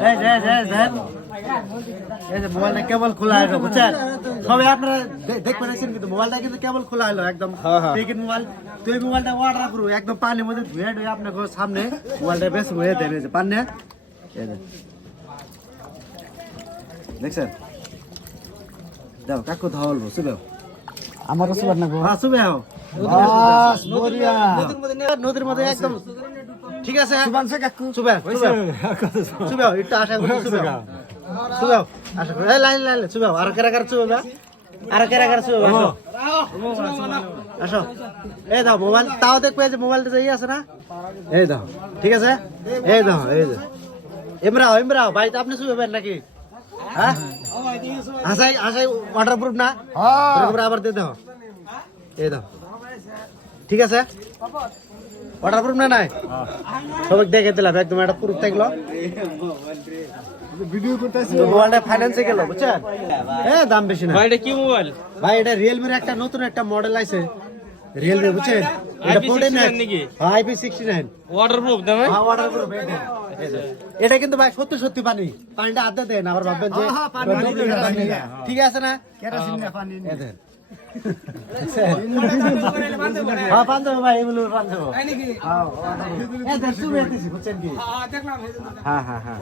এই যে মোবাইলটা কেবল খোলা হলো বুঝছেন সবাই আপনারা দেখবেন আছেন কিন্তু মোবাইলটা কিন্তু কেবল খোলা হলো একদম টিকিট মোবাইল তুই মোবাইলটা অর্ডার করু একদম পানির মধ্যে ধুয়ে ধুয়ে আপনার সামনে মোবাইলটা বেশ হয়ে দেন এই যে পান না দেখছেন দাও কাকু ধাওয়াল সুবে আমারও সুবার না গো হ্যাঁ সুবে হও বাস বড়িয়া নদীর মধ্যে একদম ঠিক আছে সুবানছে কাকু সুবে সুবে একটু আশা করি সুবে সুবে আশা করি এই লাইন লাইন সুবে আর কেরা কেরা সুবে আর কেরা কেরা সুবে আসো এই দাও মোবাইল তাও দেখবে যে মোবাইলটা যাই আছে না এই দাও ঠিক আছে এই দাও এই যে ইমরাও ভাই আপনি শুবেন নাকি হ্যাঁ আসাই আসাই ওয়াটারপ্রুফ না আবার দিয়ে দাও এই দাও ঠিক আছে ওয়াটারপ্রুফ না নাই সবাই দেখে দিলাম একদম একটা প্রুফ থাকলো ভিডিও করতেছি মোবাইলটা ফাইন্যান্সে গেল বুঝছেন দাম বেশি না ভাই এটা কি মোবাইল ভাই এটা রিয়েলমির একটা নতুন একটা মডেল আছে রিয়েলমি বুঝছেন এটা 49 নাকি IP69 ওয়াটারপ্রুফ দাম হ্যাঁ ওয়াটারপ্রুফ এটা কিন্তু ভাই সত্যি সত্যি পানিটা আদা দেন আবার ভাববেন যে ঠিক আছে না কেরোসিন না পানি দেন হ্যাঁ পাঞ্জাব ভাই এগুলো পাঞ্জাব হ্যাঁ দেখছি বুঝছেন কি হ্যাঁ হ্যাঁ হ্যাঁ